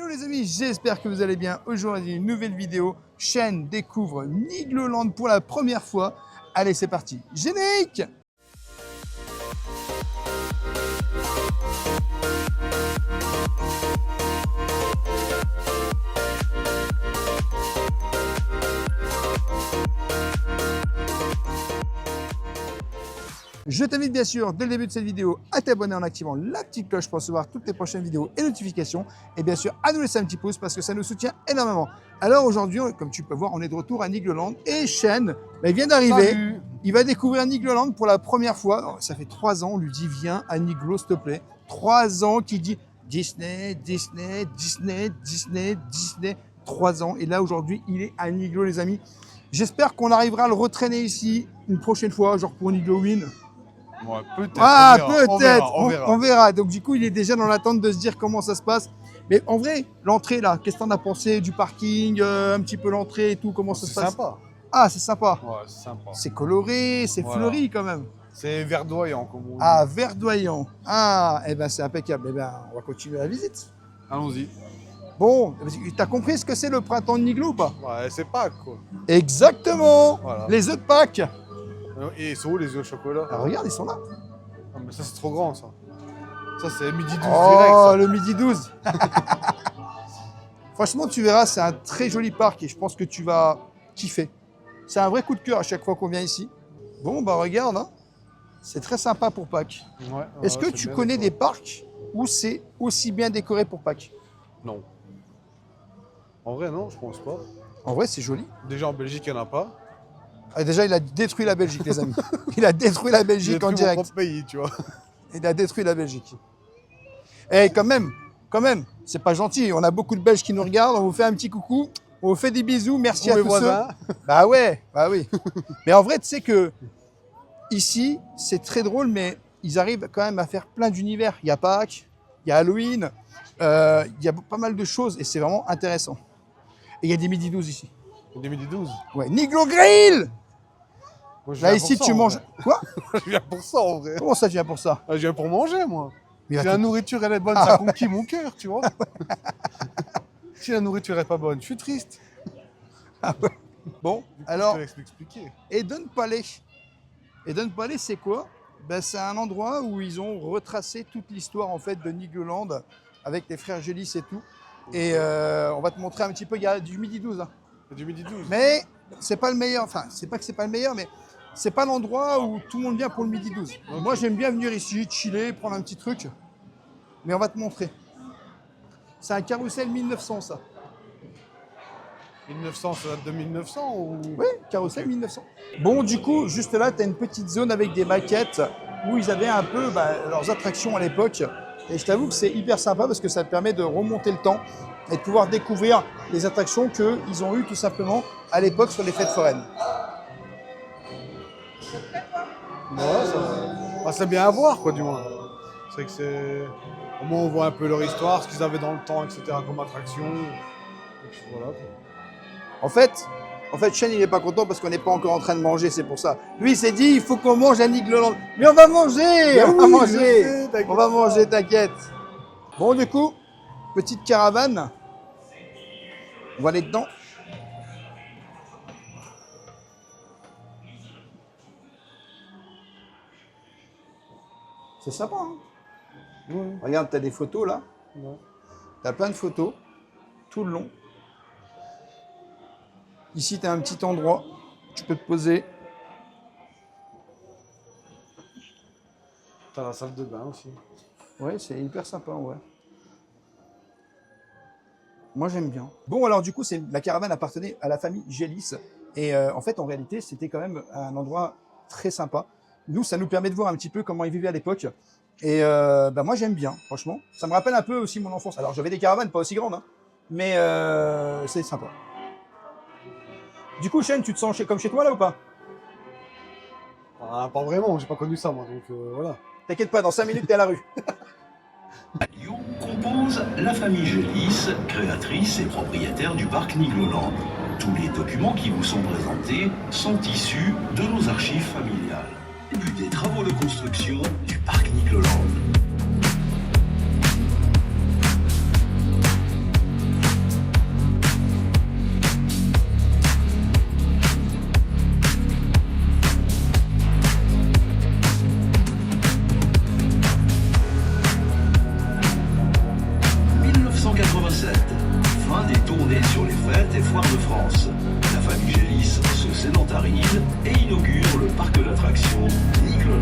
Hello les amis, j'espère que vous allez bien. Aujourd'hui, une nouvelle vidéo. Shane découvre Nigloland pour la première fois. Allez, c'est parti. Générique! Je t'invite bien sûr, dès le début de cette vidéo, à t'abonner en activant la petite cloche pour recevoir toutes les prochaines vidéos et notifications. Et bien sûr, à nous laisser un petit pouce parce que ça nous soutient énormément. Alors aujourd'hui, comme tu peux voir, on est de retour à Nigloland et Shane, il vient d'arriver. Il va découvrir Nigloland pour la première fois. Alors, ça fait 3 ans, on lui dit viens à Niglo, s'il te plaît. 3 ans qu'il dit Disney, Disney, Disney, Disney, Disney. 3 ans. Et là, aujourd'hui, il est à Niglo, les amis. J'espère qu'on arrivera à le retraîner ici une prochaine fois, genre pour Niglowin. Ouais, peut-être. Ah, peut-être. On verra. Donc, du coup, il est déjà dans l'attente de se dire comment ça se passe. Mais en vrai, l'entrée, là, qu'est-ce que t'en as pensé du parking, un petit peu l'entrée et tout, comment ça se passe? C'est sympa. Ah, c'est sympa. Ouais, c'est sympa. C'est coloré, c'est fleuri quand même. C'est verdoyant, comme on dit. Ah, verdoyant. Ah, eh ben, c'est impeccable. Eh ben, on va continuer la visite. Allons-y. Bon, t'as compris ce que c'est le printemps de Niglo ou pas? Ouais, c'est Pâques, quoi. Exactement. Voilà. Les œufs de Pâques. Et ils sont où, les œufs au chocolat? Ah, regarde, ils sont là. Ah, mais ça, c'est trop grand, ça. Ça, c'est midi 12 Oh, direct, ça. le midi 12. Franchement, tu verras, c'est un très joli parc et je pense que tu vas kiffer. C'est un vrai coup de cœur à chaque fois qu'on vient ici. Bon, bah regarde, hein. C'est très sympa pour Pâques. Ouais, Est-ce que tu connais des parcs où c'est aussi bien décoré pour Pâques? Non. En vrai, non, je pense pas. En vrai, c'est joli. Déjà, en Belgique, il n'y en a pas. Ah, déjà, il a détruit la Belgique, les amis. Il a détruit la Belgique en Mon direct. propre pays, tu vois. Il a détruit la Belgique. Et quand même, c'est pas gentil. On a beaucoup de Belges qui nous regardent. On vous fait un petit coucou. On vous fait des bisous. Merci à tous voisins. ceux. Bah ouais, bah oui. Mais en vrai, tu sais que ici, c'est très drôle, mais ils arrivent quand même à faire plein d'univers. Il y a Pâques, il y a Halloween, il y a pas mal de choses et c'est vraiment intéressant. Et il y a des midi 12 ici. Des midi 12. Ouais, Niglo Grill. Moi, je Là, viens ici, pour ça, tu en manges. vrai. Quoi? Je viens pour ça, en vrai. Comment ça, tu viens pour ça? Ah, je viens pour manger, moi. Mais Si attends. la nourriture, elle est bonne, ça conquit mon cœur, tu vois. Si la nourriture est pas bonne, je suis triste. Ah ouais. Bon, alors, Je te laisse m'expliquer. Eden Palais. Eden Palais, c'est quoi? Ben, c'est un endroit où ils ont retracé toute l'histoire en fait de Nigloland avec les frères Gélis et tout. Et on va te montrer un petit peu. Il y a du midi 12. Hein. Du midi 12. Mais c'est pas le meilleur. Enfin, c'est pas que c'est pas le meilleur, mais c'est pas l'endroit où tout le monde vient pour le midi 12. Okay. Moi, j'aime bien venir ici, chiller, prendre un petit truc. Mais on va te montrer. C'est un carrousel 1900, ça. 1900, ça date de 1900 ou... Oui, carrousel 1900. Bon, du coup, juste là, tu as une petite zone avec des maquettes où ils avaient un peu leurs attractions à l'époque. Et je t'avoue que c'est hyper sympa parce que ça te permet de remonter le temps et de pouvoir découvrir les attractions qu'ils ont eues tout simplement à l'époque sur les fêtes foraines. Ouais, ça... c'est bien à voir, quoi, du moins. C'est vrai que c'est... Au moins, on voit un peu leur histoire, ce qu'ils avaient dans le temps, etc., comme attraction. Et puis voilà, quoi. En fait, Shane, il n'est pas content parce qu'on n'est pas encore en train de manger, c'est pour ça. Lui, il s'est dit, il faut qu'on mange à Nigloland. Mais on va manger, on va manger. On va manger, t'inquiète. Bon, du coup, petite caravane. On va aller dedans. C'est sympa, hein? Ouais. Regarde, tu as des photos là. Ouais. Tu as plein de photos tout le long. Ici, tu as un petit endroit. Tu peux te poser. T'as la salle de bain aussi. Ouais, c'est hyper sympa, ouais. Moi, j'aime bien. Bon, alors du coup, la caravane appartenait à la famille Gélis. Et en fait, en réalité, c'était quand même un endroit très sympa. Nous, ça nous permet de voir un petit peu comment ils vivaient à l'époque. Et moi, j'aime bien, franchement. Ça me rappelle un peu aussi mon enfance. Alors, j'avais des caravanes pas aussi grandes, hein, mais c'est sympa. Du coup, Shane, tu te sens comme chez toi, là, ou pas? Ah, pas vraiment, j'ai pas connu ça, moi, donc voilà. T'inquiète pas, dans 5 minutes, t'es à la rue. À Lyon compose la famille Gélis, créatrice et propriétaire du parc Nigloland. Tous les documents qui vous sont présentés sont issus de nos archives familiales. Début des travaux de construction du parc Nigloland. 1987. Fin des tournées sur les fêtes et foires de France. La famille Gélis se sédentarise et inaugure le parc d'attractions Nick-Leland.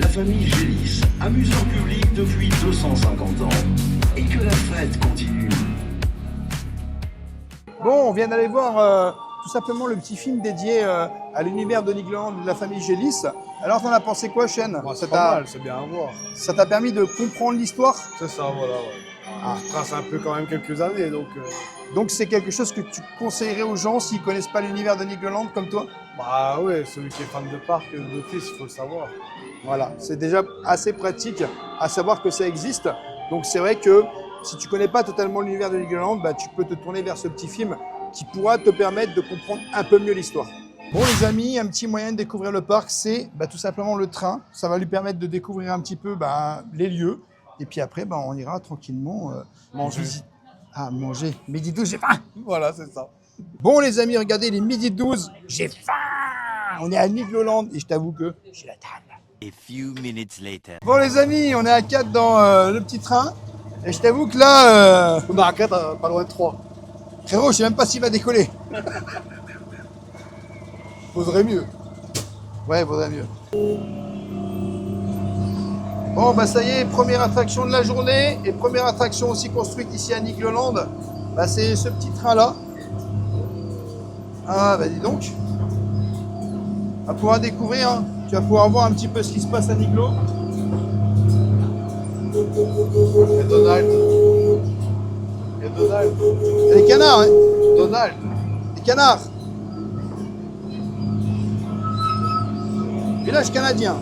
La famille Gélis, amuseur public depuis 250 ans. Et que la fête continue. Bon, on vient d'aller voir tout simplement le petit film dédié à l'univers de Nick-Leland de la famille Gélis. Alors, t'en as pensé quoi, Chêne? Bah, c'est pas mal, c'est bien à voir. Ça t'a permis de comprendre l'histoire? C'est ça, voilà. Ouais. Je trace un peu quand même quelques années, donc... Donc, c'est quelque chose que tu conseillerais aux gens s'ils connaissent pas l'univers de Nick-Leland comme toi? Bah ouais, celui qui est fan de parc, d'office, il faut le savoir. Voilà, c'est déjà assez pratique à savoir que ça existe. Donc, c'est vrai que si tu connais pas totalement l'univers de Nick-Leland, bah, tu peux te tourner vers ce petit film qui pourra te permettre de comprendre un peu mieux l'histoire. Bon les amis, un petit moyen de découvrir le parc, c'est tout simplement le train. Ça va lui permettre de découvrir un petit peu les lieux. Et puis après, on ira tranquillement Manger. Ah, manger. Midi 12, j'ai faim. Voilà, c'est ça. Bon les amis, regardez, les midi 12, j'ai faim. On est à Nick-Leland et je t'avoue que j'ai la table. A few minutes later. Bon les amis, on est à 4 dans le petit train. Et je t'avoue que là, On a à 4, pas loin de 3. frérot, je sais même pas s'il va décoller. Faudrait mieux. Ouais, vaudrait mieux. Bon, ça y est, première attraction de la journée et première attraction aussi construite ici à Nick-Leland. C'est ce petit train-là. Ah, dis donc. On va pouvoir découvrir, hein. Tu vas pouvoir voir un petit peu ce qui se passe à Nick-Leland. Et Donald. Et Donald. Il y a des canards, hein. Donald. Des canards. Village canadien.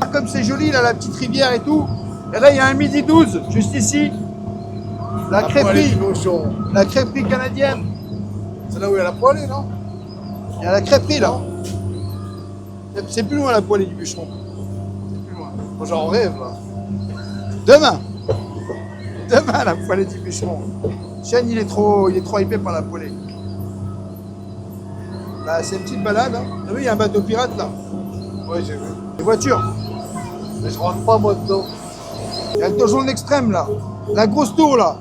Ah, comme c'est joli, là, la petite rivière et tout. Et là, il y a un midi 12, juste ici. La crêperie. La crêperie canadienne. C'est là où il y a la poêlée, non? Il y a la crêperie, là. C'est plus loin, la poêlée du bûcheron. C'est plus loin. Moi, j'en rêve, là. Demain. Demain, la poêlée du bûcheron. Chêne, il est trop hypé par la poêlée. Là, c'est une petite balade. Hein. T'as vu, il y a un bateau pirate, là. Ouais, j'ai vu. Des voitures. Mais je rentre pas, moi, dedans. Il y a le donjon de l'extrême, là. La grosse tour, là.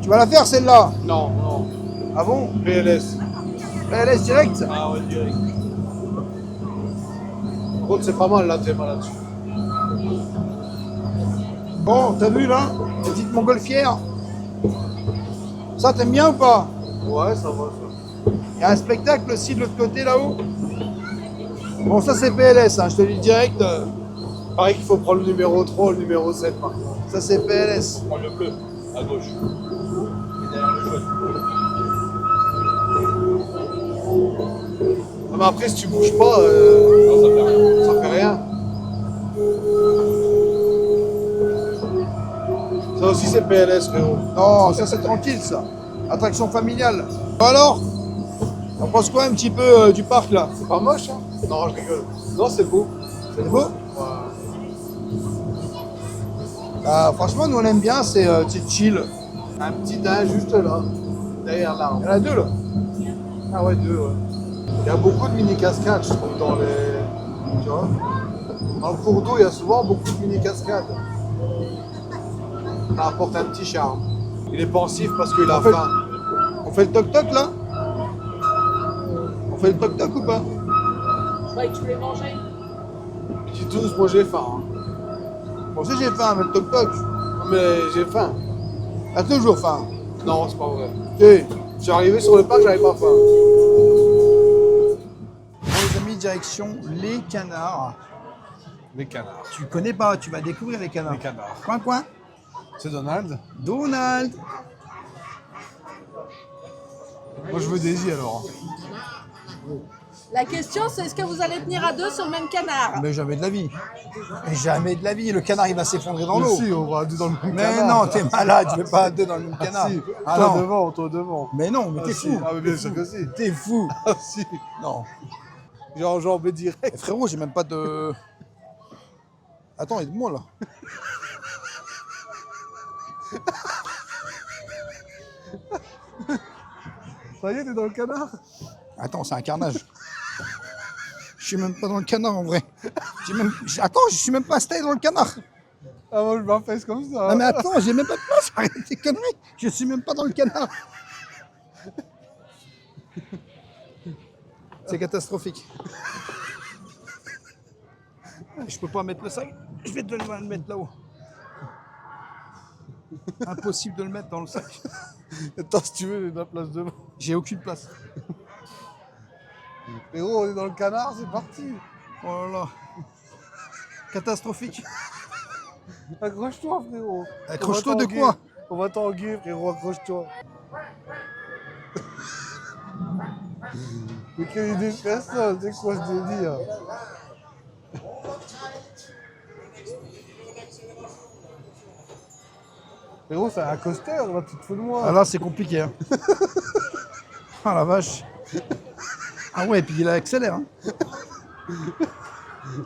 Tu vas la faire, celle-là? Non, non. Ah bon? PLS. PLS direct? Ah ouais, direct. Par contre, c'est pas mal, là, t'es mal là-dessus. Bon, t'as vu, là? La petite montgolfière. Ça, t'aimes bien ou pas? Ouais, ça va, ça. Il y a un spectacle aussi de l'autre côté, là-haut. Bon, ça, c'est PLS, hein. Je te dis direct. Pareil qu'il faut prendre le numéro 3 ou le numéro 7, par contre. Ça, c'est PLS. Prends le bleu, à gauche. Et derrière le jaune. Ah, mais après, si tu bouges pas, non, ça fait rien. Ça fait rien. Ça aussi, c'est PLS, frérot. Non, ça, c'est tranquille, ça. Attraction familiale. Alors, on pense quoi un petit peu du parc là? C'est pas moche, hein? Non, je rigole. Non, c'est beau. C'est beau? Ouais. Franchement, nous on aime bien, c'est chill. Un petit nain juste là, derrière Il l'arbre. y en a deux là. Ah ouais, deux, ouais. Il y a beaucoup de mini-cascades, je trouve, dans les... Tu vois? Dans le cours d'eau, il y a souvent beaucoup de mini-cascades. Ça apporte un petit charme. Il est pensif parce qu'il a En fait- faim. On fait le toc-toc là? On fait le toc-toc ou pas? Je croyais que tu voulais manger. Petit tous, moi j'ai faim. Hein. Moi aussi j'ai faim, mais le toc-toc, Non, mais j'ai faim. t'as toujours faim. Non, c'est pas vrai. Et, Je suis arrivé sur le parc, j'avais pas faim. bon, les amis, direction les canards. Les canards. Tu connais pas, tu vas découvrir les canards. Les canards. Coin, coin. C'est Donald. Donald. Moi je veux Daisy alors. La question, c'est est-ce que vous allez tenir à deux sur le même canard? Mais jamais de la vie. Mais jamais de la vie. Le canard, il va s'effondrer dans l'eau. Si, on va deux dans le même Mais canard. non, t'es malade, je vais pas deux dans le même Ah, canard. si. Ah Toi non. devant, toi devant. Mais non, mais Ah, t'es si. fou. Ah mais bien sûr que si. T'es fou. Ah si. Non. J'ai enjambé direct. Eh, frérot, j'ai même pas de... Attends, aide-moi là. Ça y est, t'es dans le canard? Attends, c'est un carnage. Je suis même pas dans le canard en vrai. Attends, je suis même pas installé dans le canard. Ah moi je m'affaisse comme ça. Non mais attends, j'ai même pas de place. Arrête tes conneries. Je suis même pas dans le canard. C'est catastrophique. Je peux pas mettre le sac. Je vais te le mettre là-haut. Impossible de le mettre dans le sac. Attends, si tu veux, j'ai de la place devant. J'ai aucune place. Frérot, on est dans le canard, c'est parti. Oh là là. Catastrophique. Accroche-toi, frérot. Accroche-toi On va de quoi? On va tanguer, frérot, accroche-toi. Mais quelle idée de personne, c'est quoi ce délire? Frérot, c'est un coaster, là, tu te fous de moi. Ah là, c'est compliqué. Hein. Ah la vache. Ah ouais, et puis il accélère. Hein.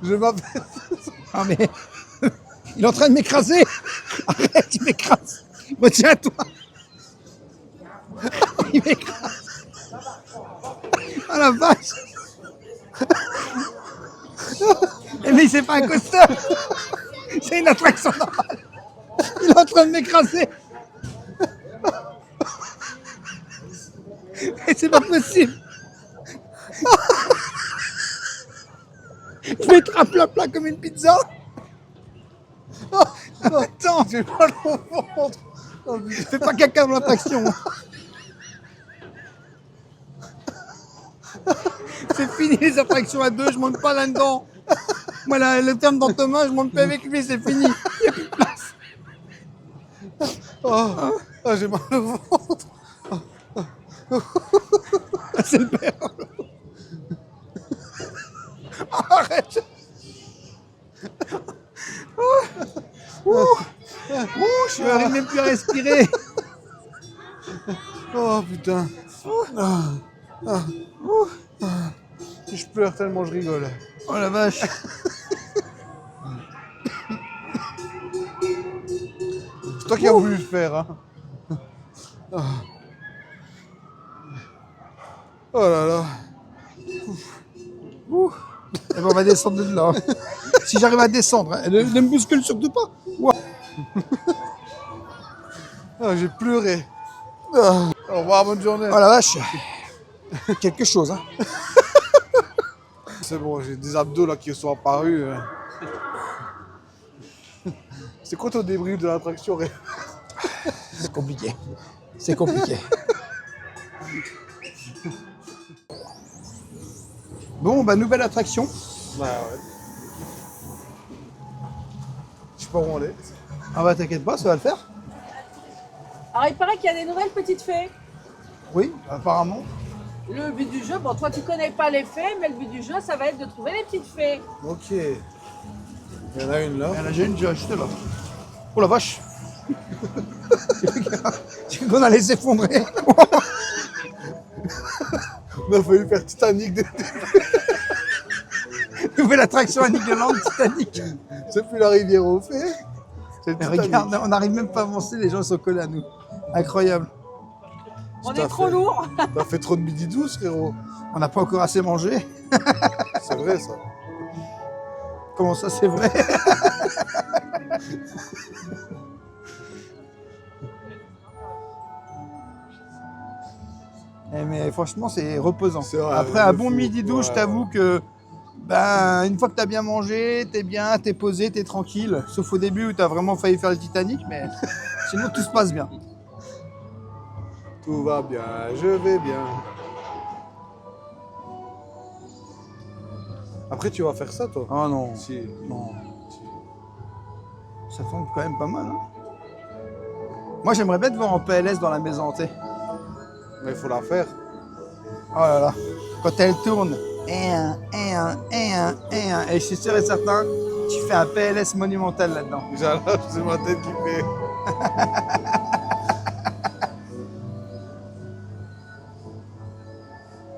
Je m'appelle. Ah mais... Il est en train de m'écraser. Arrête, il m'écrase. Retiens-toi. Il m'écrase. Ah la vache. Mais c'est pas un coaster. C'est une attraction normale. Il est en train de m'écraser. Et c'est pas possible. Je vais être à plat comme une pizza. Attends, J'ai mal au ventre. Oh, putain. fais pas caca dans l'attraction. C'est fini les attractions à deux, je monte pas là-dedans. Moi, le terme dans Thomas, je monte pas avec lui, c'est fini. Il n'y a plus de place. Oh, j'ai mal au ventre. C'est le père. Arrête. Je n'arrive même plus à respirer. Oh putain. Je pleure tellement je rigole. Oh la vache. C'est toi qui as voulu le faire, hein. Oh là là. Eh ben, on va descendre de là. Si j'arrive à descendre, hein. Ne me bouscule surtout pas. Ouah. Ah, j'ai pleuré. Au revoir, bonne journée. Oh la vache. Quelque chose, hein. C'est bon, j'ai des abdos là qui sont apparus. C'est quoi ton débrief de l'attraction? C'est compliqué. C'est compliqué. Bon, bah nouvelle attraction. Bah ouais. Je sais pas où on est. Ah bah t'inquiète pas, ça va le faire. Alors, il paraît qu'il y a des nouvelles petites fées. Oui, apparemment. Le but du jeu, bon, toi, tu connais pas les fées, mais le but du jeu, ça va être de trouver les petites fées. Ok. Il y en a une là. Il y en a déjà une juste là. Oh la vache. Tu veux qu'on allait s'effondrer. On a failli faire Titanic. Nouvelle attraction à Nigloland, Titanic. C'est plus la rivière au fait. C'est le Mais Titanic. regarde, on n'arrive même pas à avancer, les gens sont collés à nous. Incroyable. On Tout à est trop fait. lourd. T'as fait trop de midi 12, frérot. On n'a pas encore assez mangé. C'est vrai, ça. Comment ça, c'est vrai? Mais franchement, c'est reposant. C'est vrai, Après un de bon fou. midi 12, je Ouais. t'avoue que ben, une fois que tu as bien mangé, t'es bien, t'es posé, t'es tranquille. Sauf au début où tu as vraiment failli faire le Titanic, mais sinon tout se passe bien. Tout va bien, je vais bien. Après, tu vas faire ça, toi? Oh non, Si. non. Ça tombe quand même pas mal. Hein. Moi, j'aimerais bien te voir en PLS dans la maison hantée. Mais il faut la faire. Oh là là, quand elle tourne, et je suis sûr et certain, tu fais un PLS monumental là-dedans. Déjà là, c'est ma tête qui fait.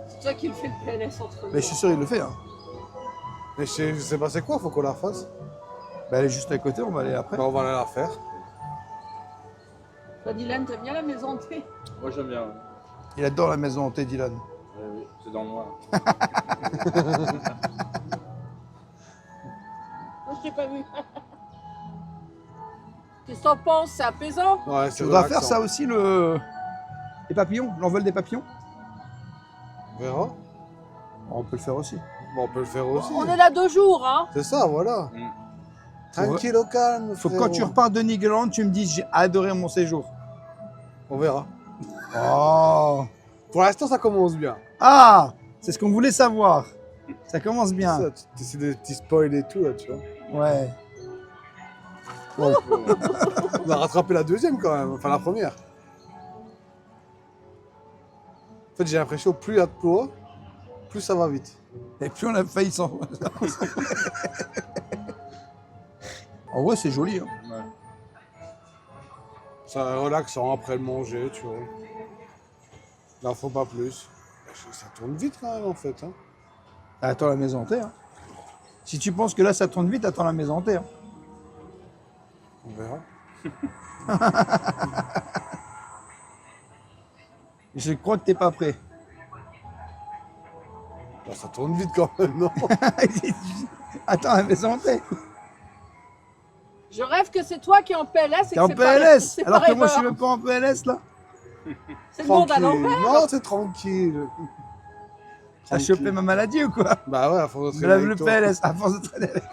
C'est toi qui le fais le PLS entre eux. Mais je suis sûr il le fait. Hein. Mais je sais pas c'est quoi, faut qu'on la fasse. Bah, elle est juste à côté, on va aller après. Bah, on va aller la faire. Toi, Dylan, t'aimes bien la maison hantée? Moi j'aime bien. Il adore la maison hantée, Dylan. Oui, c'est dans le noir. Moi, je t'ai pas vu. Qu'est-ce que t'en penses? C'est apaisant? Ouais, Tu voudras faire ça aussi, les papillons, l'envol des papillons? On verra. On peut le faire aussi. Bon, on peut le faire aussi. On est là 2 jours, hein? C'est ça, voilà. Mm. Tranquille au calme. Faut que frérot. quand tu repars de Nigloland, tu me dises j'ai adoré mon séjour. On verra. Oh. Pour l'instant, ça commence bien. Ah, c'est ce qu'on voulait savoir. Ça commence bien. Ça, tu essaies des petits spoils et tout, là, tu vois. Ouais. On a rattrapé la deuxième quand même, enfin la première. En fait, j'ai l'impression que plus il y a de ploie, plus ça va vite. Et puis on a failli s'en. En vrai, c'est joli. Hein. Ouais. Ça relaxant après le manger, tu vois. Là, faut pas plus. Ça tourne vite quand même en fait. Hein. Attends la maison hantée. Hein. Si tu penses que là ça tourne vite, attends la maison hantée. Hein. On verra. Je crois que t'es pas prêt. Là, ça tourne vite quand même, non? Attends la maison hantée. Je rêve que c'est toi qui es en PLS et T'es que en c'est pas- PLS c'est alors pas que moi je suis rêveur. même pas en PLS là. C'est le monde à Tranquille. l'envers. Non, c'est tranquille. T'as Tranquille. chopé ma maladie ou quoi? Bah ouais, à force de Je traîner lève avec le toi. PLS à force de traîner avec.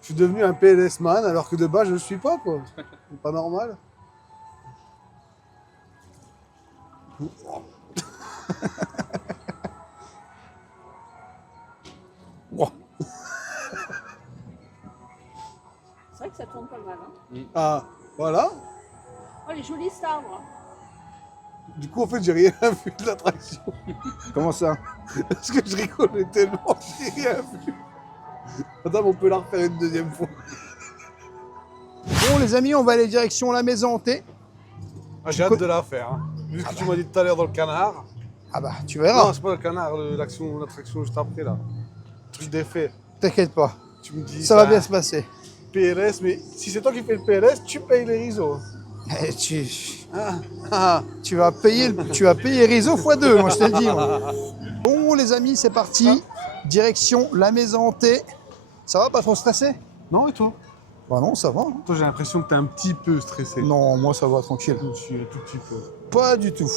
Je suis devenu un PLS man alors que de base je le suis pas quoi. C'est pas normal. Wow. C'est vrai que ça tourne pas mal. Hein. Ah, voilà. Oh, les jolis cet arbre. Du coup en fait j'ai rien vu de l'attraction. Comment ça? Parce que je rigolais tellement, j'ai rien vu. Madame, on peut la refaire une deuxième fois. Bon les amis, on va aller direction la maison hantée. Ah, j'ai hâte de la faire. Hein. Vu ce que tu m'as dit tout à l'heure dans le canard. Ah bah tu verras. Non, c'est pas le canard, l'attraction juste après là. Le truc d'effet. T'inquiète pas. Tu me dis. Ça va bien se passer. PLS, mais si c'est toi qui fais le PLS, tu payes les risos. Eh, Ah, tu vas payer Rizzo x2, moi je te le dis. moi. Bon les amis, c'est parti. Direction la maison hantée. Ça va, pas trop stressé? non, et toi? Bah non, ça va. hein. Toi, j'ai l'impression que t'es un petit peu stressé. Non, moi ça va, tranquille. Je suis un tout petit peu. Pas du tout.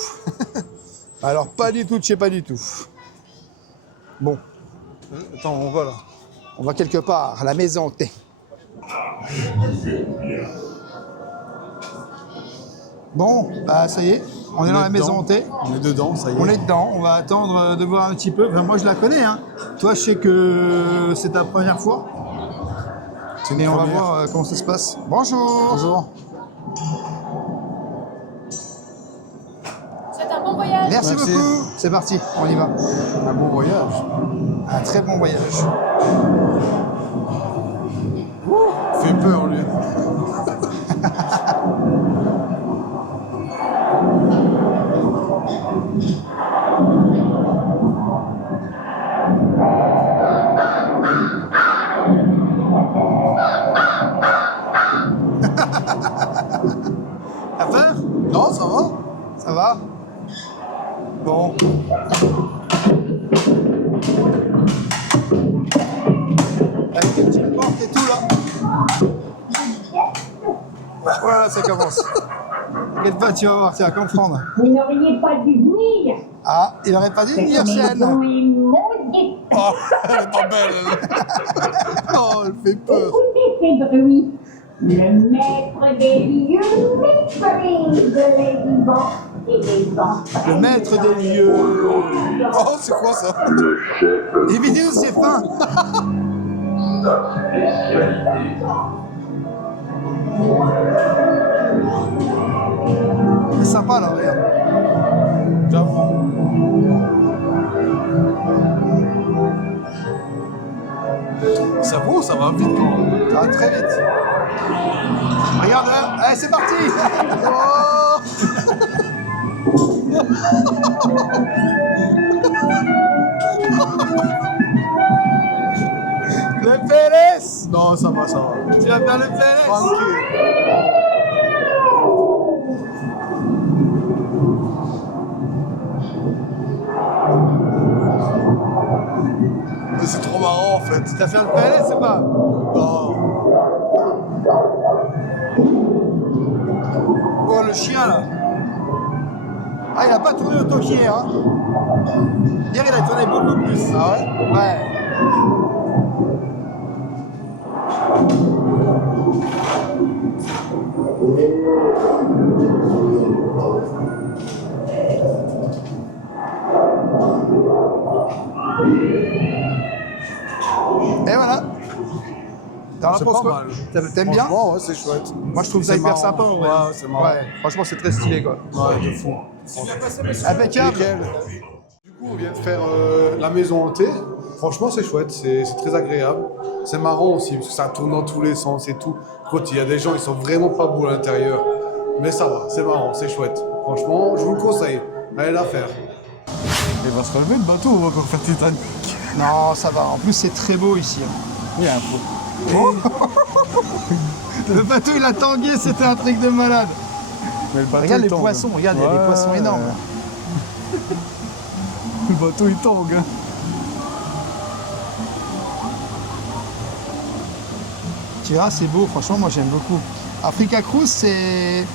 Alors pas du tout, je sais pas du tout. Bon, Attends, on va là. on va quelque part, la maison hantée. Bon, bah ça y est, on est dans la maison hantée. On est dedans, ça y est. On est dedans, on va attendre de voir un petit peu. Enfin, moi je la connais, hein. Toi je sais que c'est ta première fois. C'est une Mais on va première. voir comment ça se passe. Bonjour. Bonjour. C'est un bon voyage. Merci Merci. beaucoup. C'est parti, on y va. Un bon voyage. Un très bon voyage. Fait peur, lui. T'as peur? Non, ça va. Ça va? Bon. Avec une petite porte et tout là. Voilà, ça commence. T'inquiète pas, tu vas voir, tu vas comprendre. Vous n'auriez pas dû venir. Ah, il aurait pas dû venir, Cette Sienne. maison est maudite. Oh, elle est pas belle. Oh, elle fait peur. Écoutez ces bruits. Le maître des lieux méprise les vivants et les enfants. Le maître des lieux. Oh, c'est quoi ça? Les vidéos, c'est fin. C'est sympa là, regarde. J'avoue. Ça vaut, ça va vite. Ça va très vite. Regarde, allez, c'est parti. Le PLS. Non, ça va, ça va. Tu vas faire le PLS. Tranquille. Mais c'est trop marrant en fait. Tu vas faire le PLS ou pas? Non. Oh, le chien là. Ah, il a pas tourné autant qu'hier. Hein. Hier, il a tourné beaucoup plus. Ah ouais? Ouais. Et voilà. T'en C'est penses pas quoi? mal. T'aimes bien? Franchement, ouais, c'est chouette. Moi, je trouve ça C'est hyper marrant. sympa. En vrai. Ouais, c'est marrant. Ouais, franchement, c'est très stylé quoi. Ouais, de fou. Impeccable. Nickel. Du coup, on vient de faire la maison hantée. Franchement, c'est chouette, c'est très agréable. C'est marrant aussi, parce que ça tourne dans tous les sens et tout. Écoute, il y a des gens, ils sont vraiment pas beaux à l'intérieur. Mais ça va, c'est marrant, c'est chouette. Franchement, je vous le conseille. Allez la faire. Il va se relever le bateau, on va encore faire Titanic. Non, ça va. En plus, c'est très beau ici. Hein. Il y a un peu. Le bateau, il a tangué, c'était un truc de malade. Mais le bateau, Regarde il les tangue. poissons, regarde, il y a des poissons énormes. Le bateau, il tangue. Hein. Tu verras, c'est beau. Franchement, moi, j'aime beaucoup. Africa Cruise, c'est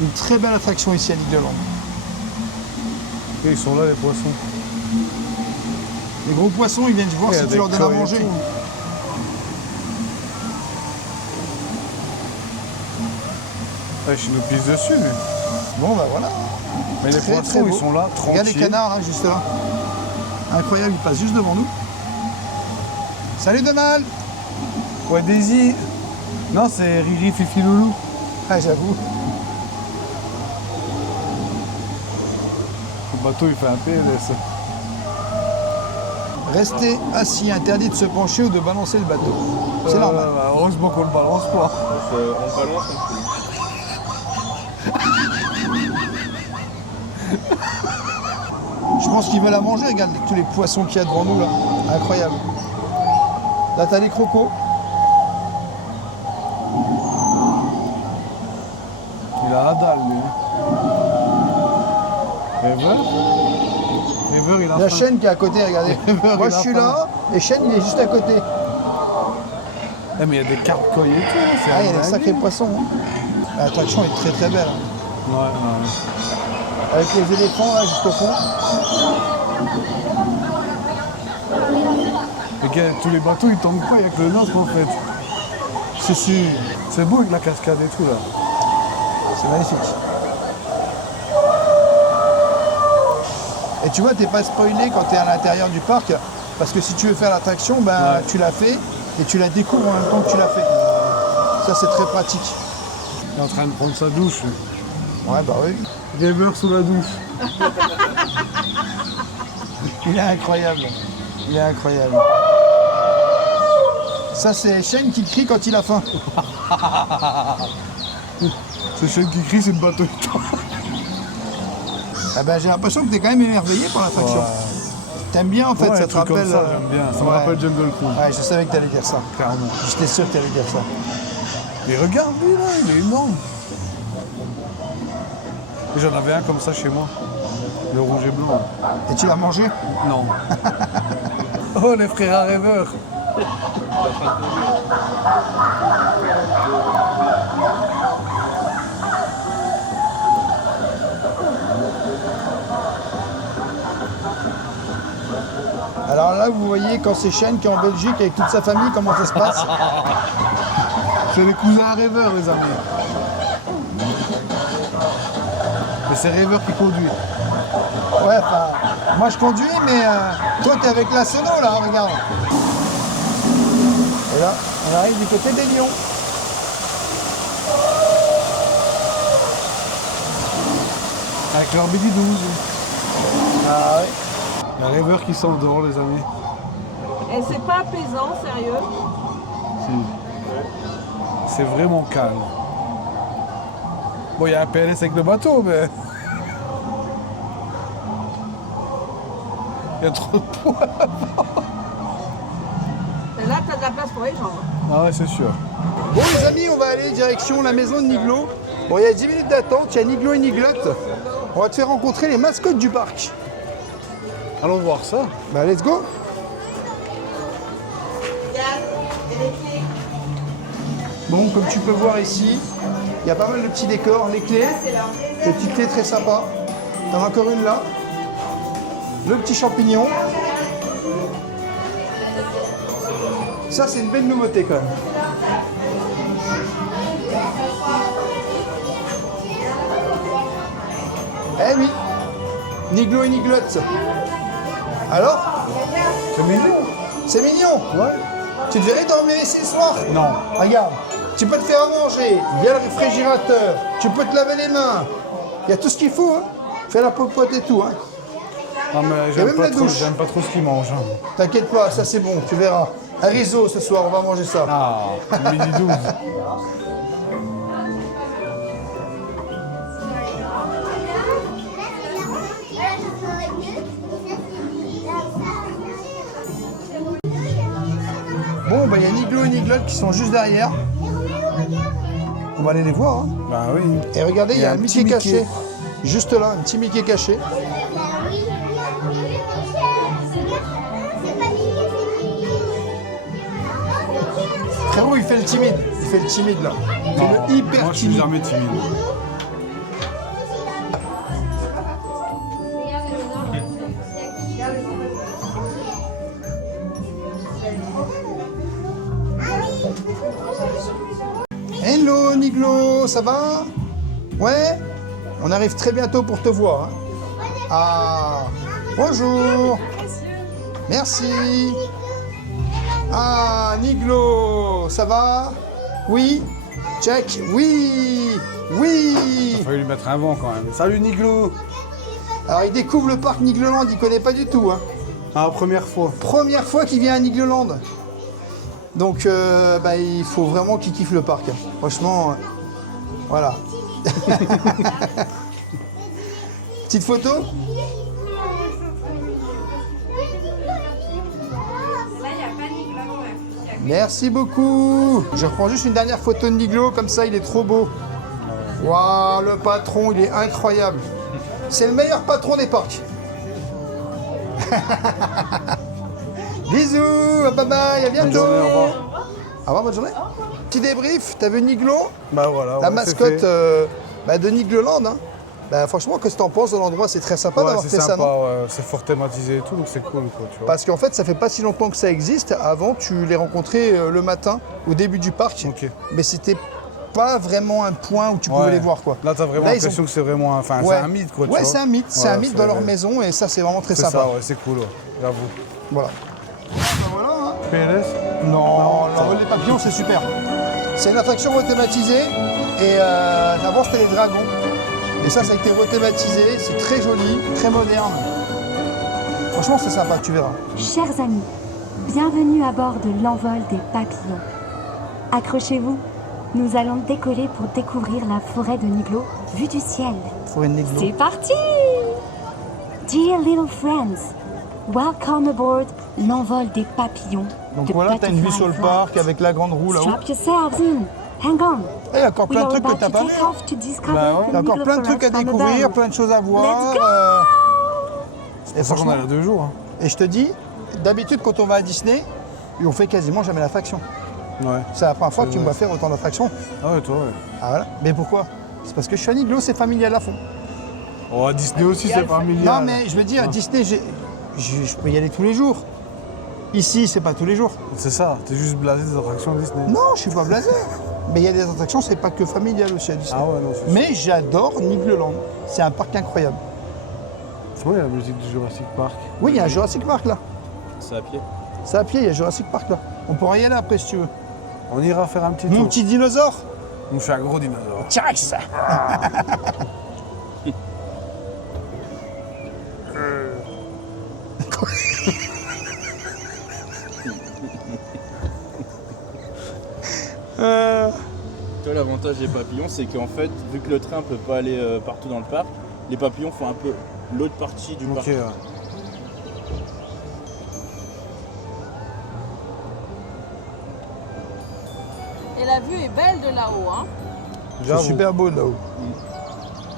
une très belle attraction ici à l'île de Londres. Et ils sont là, les poissons. Les gros poissons, ils viennent voir Il y a si tu des leur donnes à coques et manger. tout. Ouais, je nous pisse dessus, lui. Bon, bah voilà. Mais les Très, poissons, très beau. ils sont là, Regarde les tranquilles. canards, là, juste là. Incroyable, ils passent juste devant nous. Salut Donald. Ouais, Daisy. Non, c'est Riri, Fifi, Loulou. Ah, j'avoue. Le bateau, il fait un PLS. Rester assis, interdit de se pencher ou de balancer le bateau. C'est normal. Heureusement qu'on le balance pas. On balance un peu. Je pense qu'ils veulent la manger, regarde tous les poissons qu'il y a devant nous là. Incroyable. Là t'as les crocos. Il a la dalle, lui. Ever Ever, il a La faim. chaîne qui est à côté, regardez. Ever, Moi il je a suis faim. là, et chaîne il est juste à côté. Eh, mais il y a des carpe-coilles et tout. Hein, c'est Ah, il y a un des dingue. sacrés poissons. Hein. L'attraction est très très belle. Hein. Ouais, ouais. Avec les éléphants là juste au fond. Regarde, tous les bateaux, ils tombent pas, il n'y a que le nôtre en fait. C'est beau avec la cascade et tout là. C'est magnifique. Et tu vois, t'es pas spoilé quand t'es à l'intérieur du parc, parce que si tu veux faire l'attraction, ben, Ouais. tu l'as fait et tu la découvres en même temps que tu l'as fait. Ça, c'est très pratique. Il est en train de prendre sa douche. Ouais, bah oui. Gamer sous la douche. Il est incroyable. Il est incroyable. Ça, c'est Shane qui crie quand il a faim. C'est celui qui crie, c'est le bateau. Ah ben, j'ai l'impression que tu es quand même émerveillé par l'attraction. Ouais. T'aimes bien en fait, Ouais, ça un te truc comme rappelle. ça, j'aime bien. Ça me ouais. rappelle Jungle Cruise. Ouais, je savais que tu allais dire ça. Clairement. J'étais sûr que tu allais dire ça. Mais regarde, lui, là, il est énorme. Et j'en avais un comme ça chez moi. Le rouge et blanc. Et tu l'as mangé? Non. Oh, les frères à rêveurs. Alors là, vous voyez quand c'est Shane qui est en Belgique avec toute sa famille, comment ça se passe? C'est les cousins à rêveurs, les amis. Mais c'est rêveur qui conduit. Ouais, enfin, moi je conduis, mais toi t'es avec la sono là, regarde. Et là, on arrive du côté des lions. Avec leur BD 12. Ah ouais. Un rêveur qui s'endort, les amis. Et c'est pas apaisant, sérieux. C'est vraiment calme. Bon, il y a un PLS avec le bateau, mais... Il y a trop de poids. Et là, t'as de la place pour les jambes. Ah ouais, c'est sûr. Bon les amis, on va aller direction la maison de Niglo. Bon, il y a 10 minutes d'attente, il y a Niglo et Niglotte. On va te faire rencontrer les mascottes du parc. Allons voir ça. Bah let's go. Bon, comme tu peux voir ici, il y a pas mal de petits décors. Les clés, des petites clés très sympas. T'en as encore une là. Le petit champignon. Ça, c'est une belle nouveauté quand même. Eh oui, Niglo et Niglotte. Alors? C'est mignon. C'est mignon. Ouais. Tu devrais dormir ici ce soir? Non. Regarde, tu peux te faire à manger, il y a le réfrigérateur, tu peux te laver les mains. Il y a tout ce qu'il faut, hein. Fais la popote et tout, hein. Non, mais même la douche. j'aime pas trop ce qu'ils mangent. Hein. T'inquiète pas, ça c'est bon, tu verras. Un risotto ce soir, on va manger ça. Ah, midi 12. Bon, bah il y a Niglo et Niglotte qui sont juste derrière. On va aller les voir, hein. Bah oui. Et regardez, il y a un petit Mickey caché. Juste là, un petit Mickey caché. Frérot, il fait le timide. Il fait le timide là. Il fait le hyper Moi, je suis timide. jamais timide. Hello Niglo, ça va? Ouais? On arrive très bientôt pour te voir. Hein. Ah, bonjour. Merci. Ah, Niglo, ça va? Oui? Check. Oui. Oui. Il a fallu lui mettre un vent quand même. Salut Niglo. Alors il découvre le parc Nigloland, il connaît pas du tout. Hein. Ah, première fois. Première fois qu'il vient à Nigloland. Donc bah, il faut vraiment qu'il kiffe le parc. Hein. Franchement, voilà. Petite photo? Merci beaucoup. Je reprends juste une dernière photo de Niglo, comme ça il est trop beau. Waouh, le patron, il est incroyable. C'est le meilleur patron des parcs. Bisous, bye bye, à bientôt. Bonne journée, au revoir. Au revoir, bonne journée. Petit débrief, t'as vu Niglo? Bah voilà. La ouais, mascotte c'est fait. de Nigloland. Hein. Bah, franchement, qu'est-ce que t'en penses de l'endroit? C'est très sympa Ouais, d'avoir c'est fait ça, sympa, non? ouais. C'est fort thématisé et tout, donc c'est cool, quoi, tu vois. Parce qu'en fait, ça fait pas si longtemps que ça existe. Avant, tu les rencontrais le matin, au début du parc. Ok. Mais c'était pas vraiment un point où tu pouvais Ouais. les voir, quoi. Là, t'as vraiment Là, ils l'impression ont- que c'est vraiment enfin, Ouais. c'est un mythe, quoi, tu Ouais, vois. c'est un mythe. C'est Ouais, un mythe dans leur maison et ça, c'est vraiment très C'est sympa. ça, ouais, c'est cool, ouais. J'avoue. Voilà. Voilà, hein. PLS? Non, l'envol des papillons, c'est super. C'est une attraction rethématisée et avant c'était les dragons. Et ça a été rethématisé, c'est très joli, très moderne. Franchement, c'est sympa, tu verras. Chers amis, bienvenue à bord de l'envol des papillons. Accrochez-vous, nous allons décoller pour découvrir la forêt de Niglo vue du ciel. Forêt de Niglo. C'est parti! Dear little friends, welcome aboard l'envol des papillons. Donc The voilà, t'as une vue sur le butterfly parc flight. avec la grande roue là-haut. Strap yourselves in. Hang on. Et il y a encore We plein de are trucs que about t'as to pas vu. take off to discover Bah ouais. Il y a encore plein de trucs à découvrir, plein de choses à voir. C'est pour ça qu'on est là 2 jours. Hein. Et je te dis, d'habitude quand on va à Disney, on fait quasiment jamais l'attraction. Ouais. C'est la première fois que tu me vrai. vois faire autant d'attractions. Ah ouais, toi, ouais. Ah voilà. Mais pourquoi? C'est parce que je suis un iglo, c'est familial à fond. Oh, à Disney aussi, c'est familial. Non mais je veux dire, Disney, je peux y aller tous les jours. Ici, c'est pas tous les jours. C'est ça, t'es juste blasé des attractions Disney. Non, je suis pas blasé. Mais il y a des attractions, c'est pas que familial aussi à Disney. Ah ouais, non, c'est Mais j'adore Nigloland. C'est un parc incroyable. C'est vrai, il y a la musique du Jurassic Park. Oui, il y a un Jurassic Park là. C'est à pied. C'est à pied, il y a Jurassic Park là. On pourra y aller après si tu veux. On ira faire un petit Mon tour. petit dinosaure. On fait un gros dinosaure. T-Rex. Toi, l'avantage des papillons, c'est qu'en fait, vu que le train peut pas aller partout dans le parc, les papillons font un peu l'autre partie du Ok, parc. ouais. Et la vue est belle de là-haut, hein. C'est super beau là-haut.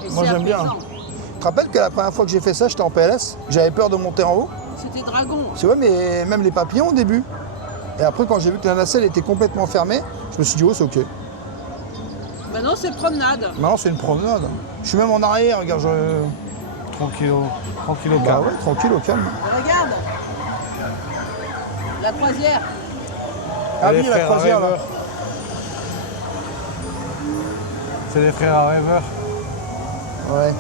Et Moi, c'est j'aime bien. apaisant. Tu te rappelles que la première fois que j'ai fait ça, j'étais en PLS. J'avais peur de monter en haut. C'était dragon. C'est vrai, mais même les papillons au début. Et après, quand j'ai vu que la nacelle était complètement fermée, je me suis dit, oh, c'est ok. Maintenant, c'est promenade. Maintenant, c'est une promenade. Je suis même en arrière, regarde. Tranquille au Bah calme. ouais, tranquille, au calme. Regarde. La croisière. Ah Les oui, la frères croisière là. rêveurs. C'est les frères à rêveurs. Ouais.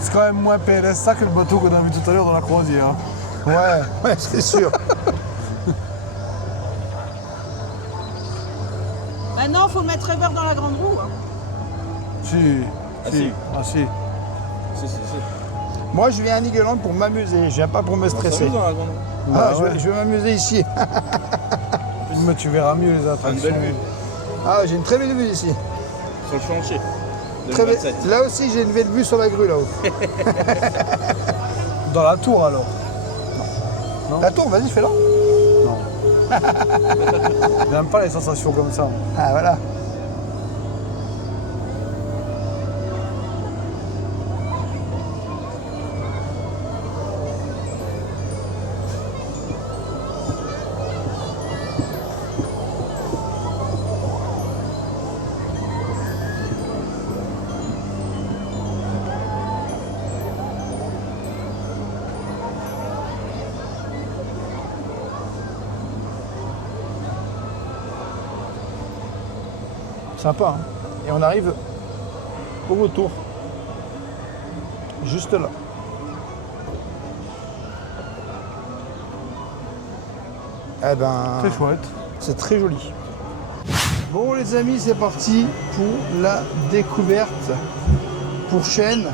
C'est quand même moins PLS ça que le bateau qu'on a vu tout à l'heure dans la croisière. Ouais, c'est sûr. Maintenant, il faut mettre Rêveur dans la grande roue. Hein. Si. Ah, si. Ah si. Si. Moi, je viens à Nigloland pour m'amuser. Je viens pas pour me stresser. Dans la grande roue. Ah, Bah ouais. je vais m'amuser ici. Mais tu verras mieux les Une attractions. belle vue Ah, j'ai une très belle vue ici. sur le chantier. Très belle. 2027. Là aussi, j'ai une belle vue sur la grue là-haut. Dans la tour alors. La tour, vas-y, fais-la. J'aime pas les sensations comme ça. Ah, voilà. Sympa, hein. Et on arrive au retour. Juste là. Eh ben, C'est chouette. c'est très joli. Bon les amis, c'est parti pour la découverte prochaine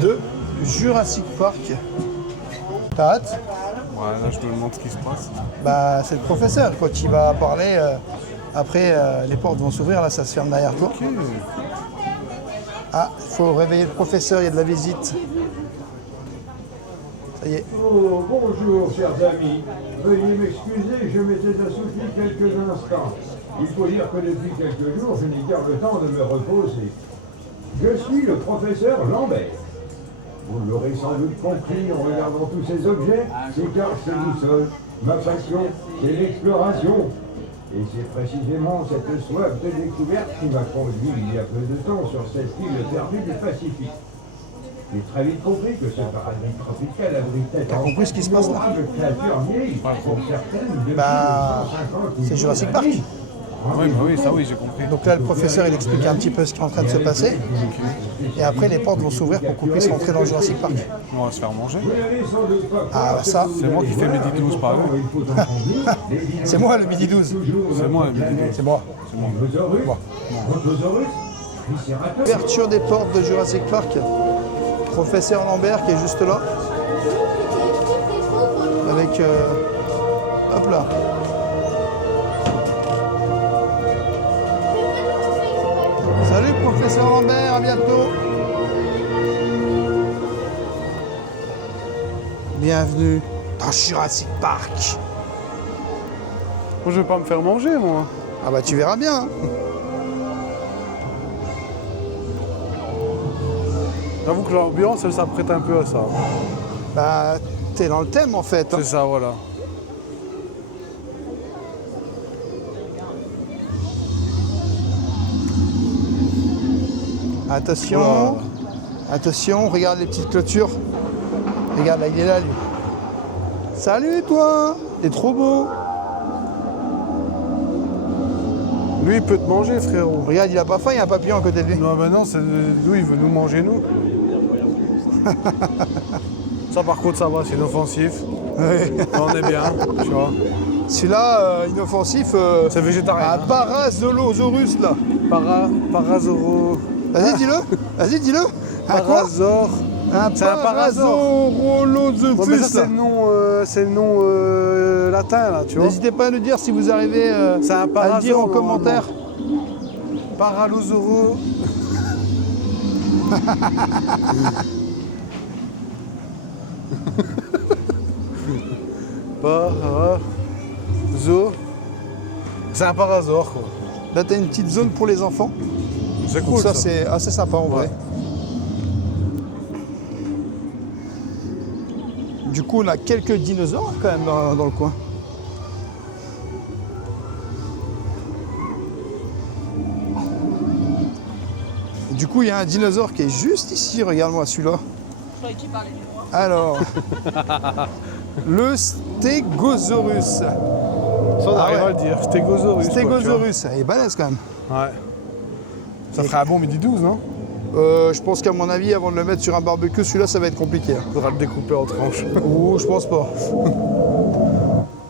de Jurassic Park. T'as hâte? Ouais, là je me demande ce qui se passe. Bah, c'est le professeur quand il va parler. Après, les portes vont s'ouvrir, là, ça se ferme derrière toi. Ok. Ah, il faut réveiller le professeur, il y a de la visite. Ça y est. Oh, bonjour, chers amis. Veuillez m'excuser, je m'étais assoupi quelques instants. Il faut dire que depuis quelques jours, je n'ai guère le temps de me reposer. Je suis le professeur Lambert. Vous l'aurez sans doute compris en regardant tous ces objets, ces cartes du sol. Ma passion, c'est l'exploration. Et c'est précisément cette soif de découverte qui m'a conduit il y a peu de temps sur cette île perdue du Pacifique. J'ai très vite compris que ce paradis tropical abritait T'as compris ce qui se passe là? de créatures vieilles, pour certaines depuis Bah, 150 ou c'est Jurassic 200 Park. années. Oui, bah oui, ça oui, j'ai compris. Donc là, le professeur, il explique un petit peu ce qui est en train de se passer. Et après, les portes vont s'ouvrir pour qu'on puisse rentrer dans le Jurassic Park. On va se faire manger. Vous n'avez sans doute pas Ah, peur, bah ça, C'est moi qui fais midi 12 par eux. il faut en convenir. c'est moi le midi 12. C'est moi le midi 12. C'est moi. Dinosaurus, Brontosaurus, Triceratops. Ouverture des portes de Jurassic Park. Professeur Lambert qui est juste là. Avec... hop là. Salut professeur Lambert, à bientôt. Bienvenue dans Jurassic Park. Moi, je vais pas me faire manger, moi. Ah bah tu verras bien. J'avoue que l'ambiance, elle s'apprête un peu à ça. Bah t'es dans le thème en fait. C'est ça, voilà. Attention, attention, regarde les petites clôtures. Regarde là, il est là lui. Salut toi, t'es trop beau. Lui, il peut te manger, frérot. Regarde, il a pas faim, il y a un papillon à côté de lui. Non, ben non, lui, il veut nous manger, nous. Ça, par contre, ça va, c'est inoffensif. Ouais. On est bien, tu vois. Celui-là, inoffensif. C'est végétarien. Un Parasaurolosaurus là. Parasoro. Vas-y, dis-le. Vas-y, dis-le. Un quoi? Parasor. C'est un Parasaurolosaurus. Ouais, mais ça, c'est le nom latin, là, tu vois. N'hésitez pas à nous dire si vous arrivez C'est un à le dire parasaure, en commentaire. Paralosoro. C'est un parasaure, quoi. Là, t'as une petite zone pour les enfants. C'est Donc cool, ça, ça. c'est assez sympa en vrai. Du coup, on a quelques dinosaures quand même dans le coin. Du coup, il y a un dinosaure qui est juste ici. Regarde-moi celui-là. Je croyais qu'il parlait de moi. Alors, le Stégosaurus. Ça, on arrive à le dire. Stégosaurus. Stégosaurus, il est balèze quand même. Ouais. Ça ferait un bon midi 12, non? Je pense qu'à mon avis, avant de le mettre sur un barbecue, celui-là, ça va être compliqué. Faudra le découper en tranches. Ouh, je pense pas.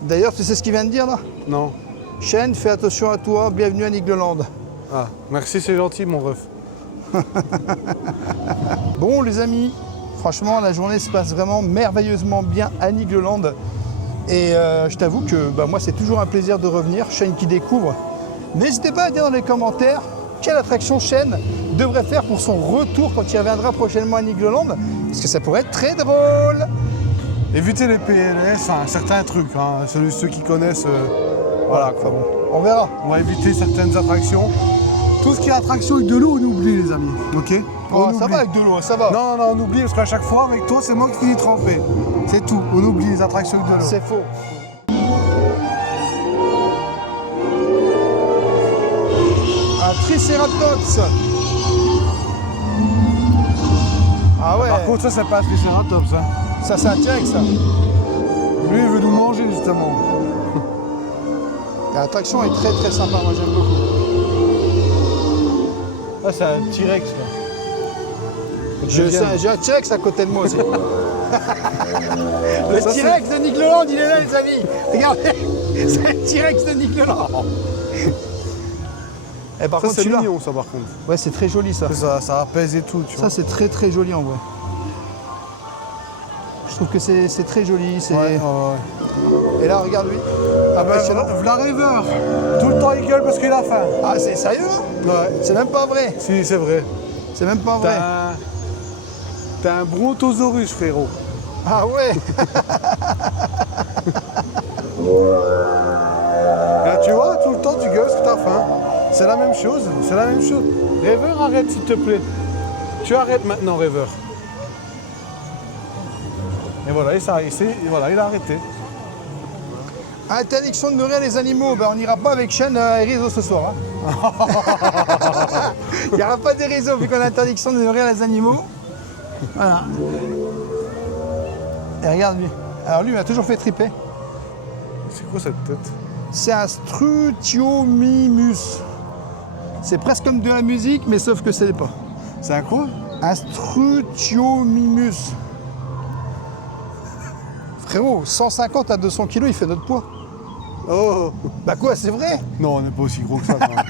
D'ailleurs, tu sais ce qu'il vient de dire là? Non. Shane, fais attention à toi, bienvenue à Nigloland. Ah, merci, c'est gentil, mon ref. Bon, les amis, franchement, la journée se passe vraiment merveilleusement bien à Nigloland. Et je t'avoue que moi, c'est toujours un plaisir de revenir. Shane qui découvre. N'hésitez pas à dire dans les commentaires quelle attraction Shane devrait faire pour son retour quand il reviendra prochainement à Nigloland. Parce que ça pourrait être très drôle. Évitez les PLS, hein, certains trucs, hein, ceux qui connaissent. Voilà, quoi. Bon, on verra. On va éviter certaines attractions. Tout ce qui est attraction avec de l'eau, on oublie, les amis. Ok? Oh, On ça oublie. va avec de l'eau, ça va. Non, on oublie parce qu'à chaque fois, avec toi, c'est moi qui finis trempé. C'est tout. On oublie les attractions avec de l'eau. C'est faux. Un Triceratops. Ah ouais. Par contre, ça, c'est pas un Triceratops. Hein. Ça, c'est un T-Rex, ça. Lui, il veut nous manger, justement. L'attraction est très très sympa, moi j'aime beaucoup. Ah, c'est un T-Rex, là. J'ai un T-Rex à côté de moi aussi. Le Ça, T-Rex de Nigloland, il est là, les amis. Regardez, c'est un T-Rex de Nigloland. Et par Ça, contre, c'est celui-là, mignon, ça, par contre. ouais, c'est très joli ça. Ça apaise et tout, tu vois. Ça, c'est très très joli en vrai. Je trouve que c'est très joli. Ouais, ouais. Et là, regarde lui. Impressionnant. V'là Rêveur. Tout le temps, il gueule parce qu'il a faim. Ah, c'est sérieux là? Ouais. C'est même pas vrai. Si, c'est vrai. C'est même pas vrai. T'as un Brontosaurus, frérot. Ah ouais. Là, tu vois, tout le temps, tu gueules parce que t'as faim. C'est la même chose, c'est la même chose. Rêveur, arrête, s'il te plaît. Tu arrêtes maintenant, Rêveur. Et voilà, il a arrêté. Interdiction de nourrir les animaux. Ben, on n'ira pas avec Shane et Rizzo ce soir. Hein. Il n'y aura pas de réseau vu qu'on a interdiction de nourrir les animaux. Voilà. Et regarde lui. Alors lui, il m'a toujours fait triper. C'est quoi cette tête? C'est un Strutiomimus. C'est presque comme de la musique, mais sauf que ce n'est pas. C'est un quoi? Un Strutiomimus. Frérot, 150 à 200 kilos, il fait notre poids. Oh! Bah quoi, c'est vrai? Non, on n'est pas aussi gros que ça, quand même.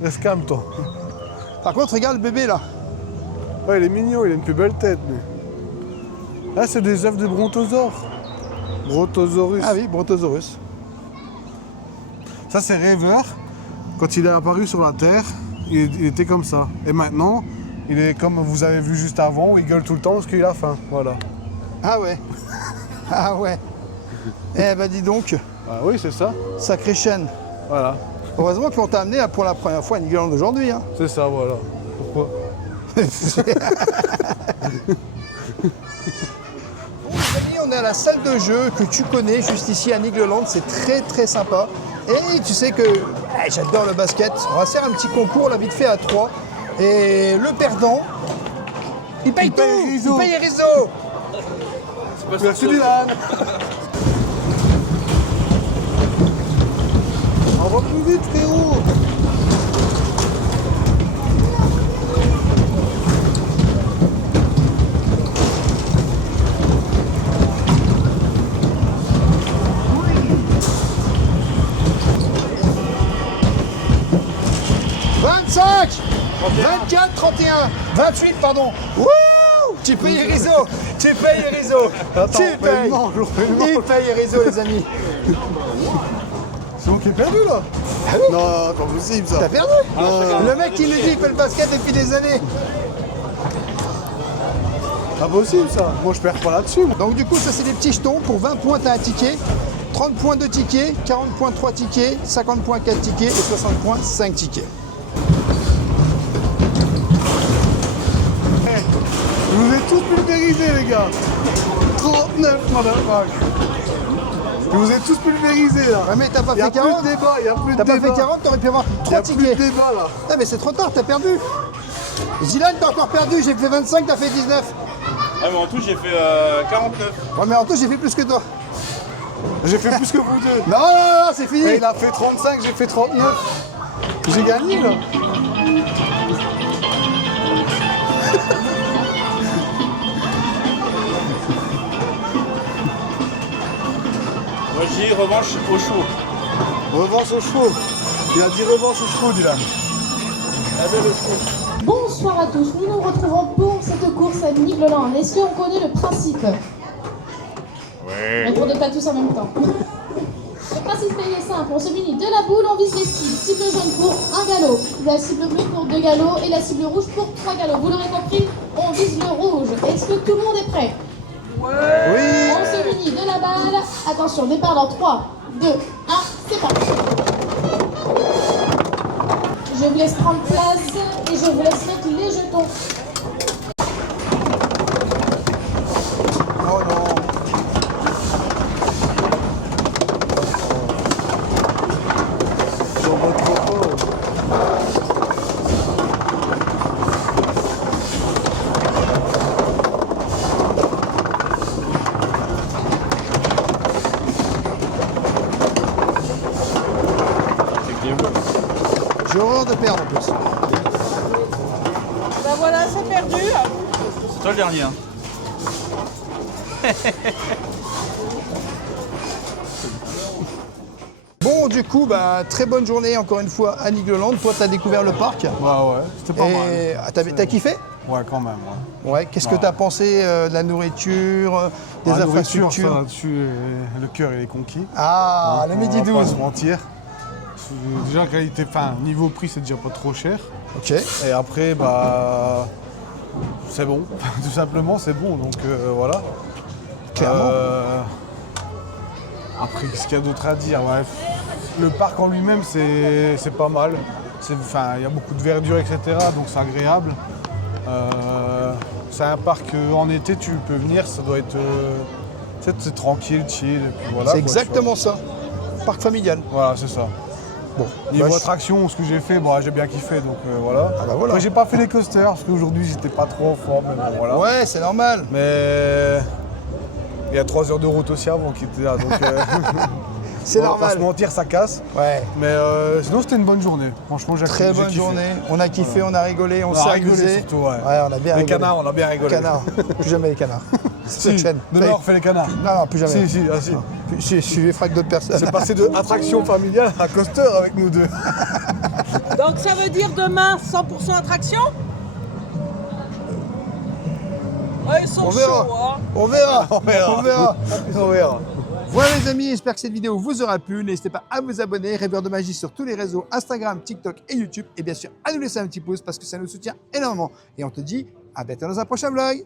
Laisse calme-toi. Par contre, regarde le bébé là. Ouais, il est mignon, il a une plus belle tête, mais... Là, c'est des œufs de Brontosaure. Brontosaurus. Ah oui, Brontosaurus. Ça, c'est Rêveur. Quand il est apparu sur la Terre, il était comme ça. Et maintenant, il est comme vous avez vu juste avant, où il gueule tout le temps parce qu'il a faim. Voilà. Ah ouais. Ah ouais. Eh ben dis donc, Ah oui, c'est ça. sacrée chaîne. Voilà. Heureusement qu'on t'a amené pour la première fois à Nigloland aujourd'hui. Hein. C'est ça, voilà. Pourquoi? Bon, les amis, on est à la salle de jeu que tu connais juste ici à Nigloland. C'est très très sympa. Et tu sais que j'adore le basket. On va faire un petit concours là vite fait à 3. Et le perdant, il paye tout. Il paye les réseaux. Merci Dylan. On va plus vite, frérot. « 24, 31, 28, pardon. Wouh! Tu payes les réseaux. Tu payes les réseaux. Attends, Tu payes. Il paye les réseaux, les amis. C'est moi qui ai perdu là. Ah oui? Non, pas possible ça. T'as perdu? Le mec qui nous dit qu'il fait le basket depuis des années. Pas possible ça. Moi je perds pas là-dessus. Donc du coup, ça c'est des petits jetons. Pour 20 points, t'as un ticket. 30 points 2 tickets, 40 points 3 tickets, 50 points 4 tickets et 60 points 5 tickets. Je vous ai tous pulvérisés les gars. 39 motherfuck. Je vous ai tous pulvérisés là. Ouais, mais t'as pas Il y a fait plus 40. de débat, il y a plus de T'as pas débat. fait 40, t'aurais pu avoir Il y 3 a plus de tickets. débat là. Non mais c'est trop tard, t'as perdu. Zilan, t'as encore perdu, j'ai fait 25, t'as fait 19. Ah mais en tout j'ai fait 49. Ouais mais en tout j'ai fait plus que toi. J'ai fait plus que vous deux. Non, non, non, c'est fini. Et il a fait 35, j'ai fait 39. J'ai gagné là. Moi j'ai revanche au chaud. Revanche au chaud. Il a dit revanche au chaud, Dylan. Bonsoir à tous, nous nous retrouvons pour cette course à Nigloland. Est-ce qu'on connaît le principe? On ne tourne pas tous en même temps. Le principe est simple, on se munit de la boule, on vise les cibles. Cible jaune pour un galop, la cible bleue pour 2 galops et la cible rouge pour 3 galops. Vous l'aurez compris, on vise le rouge. Est-ce que tout le monde est prêt? Oui. On se munit de la balle. Attention, départ dans 3, 2, 1, c'est parti. Je vous laisse prendre place et je vous laisse mettre les jetons. Oh non. J'en vois trop pas. J'ai horreur de perdre en plus. Ben voilà, c'est perdu. C'est toi le dernier. Hein. Bon, du coup, bah, très bonne journée encore une fois à Nigloland. Toi, t'as découvert le parc. Bah ouais, c'était pas mal. Et t'as kiffé? Ouais, quand même. Ouais. Ouais. Qu'est-ce que t'as pensé de la nourriture, des La nourriture, infrastructures? ça, là-dessus, le cœur il est conquis. Ah, le On midi va pas 12. se mentir. Déjà qualité, enfin niveau prix c'est déjà pas trop cher. Ok. Et après bah c'est bon, tout simplement c'est bon donc voilà. Clairement. Après qu'est-ce qu'il y a d'autre à dire? Ouais, le parc en lui-même c'est pas mal. Enfin il y a beaucoup de verdure etc donc c'est agréable. C'est un parc en été tu peux venir, ça doit être c'est tranquille, chill et puis voilà. C'est quoi, exactement ça. Parc familial. Voilà c'est ça. Bon, Niveau bah, attraction, ce que j'ai fait, bon, j'ai bien kiffé, donc voilà. Ah bah voilà. Après, j'ai pas fait les coasters, parce qu'aujourd'hui, j'étais pas trop en forme, mais bon, voilà. Ouais, c'est normal. Mais il y a 3 heures de route aussi avant qui était là, donc C'est on va pas normal. se mentir, ça casse. Ouais. Mais sinon, c'était une bonne journée. Franchement, j'ai Très bonne kiffé. journée. On a kiffé, on a rigolé, on On s'est a rigolé amusé. surtout, ouais. Ouais, on a bien Les rigolé. canards, on a bien rigolé. Canards. Plus jamais les canards. Si, chaîne. demain, on refait les canards. Non, non, plus jamais. Si, ah, si. Je suis les frags d'autres personnes. C'est passé de attraction familiale à coaster avec nous deux. Donc ça veut dire demain 100% attraction? Ouais, ils sont On verra. chauds, hein. On verra. On verra. On verra. On verra. Voilà les amis, j'espère que cette vidéo vous aura plu. N'hésitez pas à vous abonner, Rêveur de Magie sur tous les réseaux, Instagram, TikTok et YouTube. Et bien sûr, à nous laisser un petit pouce parce que ça nous soutient énormément. Et on te dit à bientôt dans un prochain vlog.